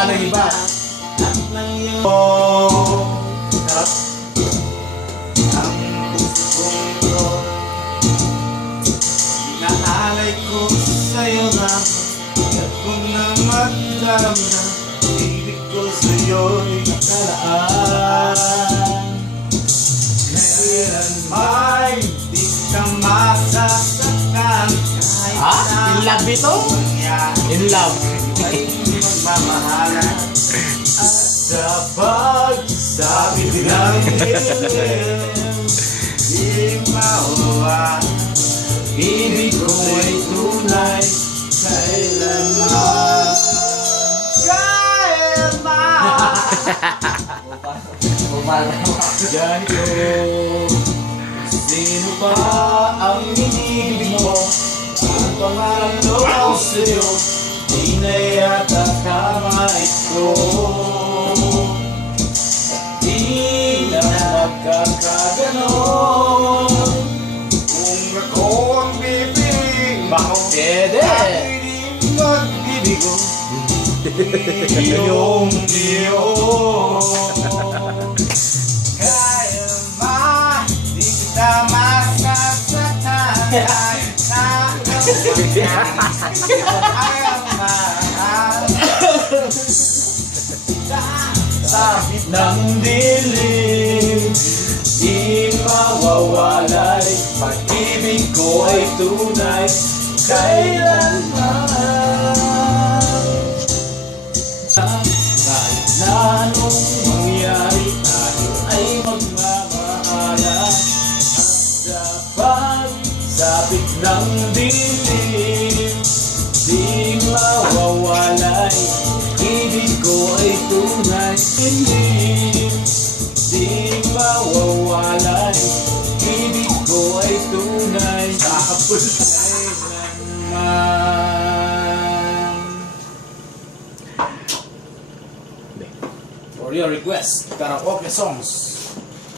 wala nang iba. At ng iyong Sarap. ang puso ko. Inaalay ko sa'yo na at kung na magdaramdam, ibig ko sa'yo'y nakalaan. Kailan may di ka masasaktan kahit In love ito? In love. ay magmamahalan. At sa pagsabit ng dilim, di mawala, ibig ko ay tunay kailanman. Ganito, sino pa ang inibig mo? Ang pangalan ko sa'yo, di na yata tama ito. Di na magkakaganon. Kung ako ang bibig mo, Pwede. ako'y di magbibigo. Iyong kaya man, di kita masasaktan. Kahit na ang mahal. Sabit ng dilim, di mawawalay. Pag-ibig ko ay tunay kailanman. Kahit na anong mangyari, tayo ay magmamahalan. At sa pagsapit ng dilim, di mawawalay. Ibig ko ay tunay, dilim, di mawawalay. Ibig ko ay tunay, kailanman. For your request, karaoke songs.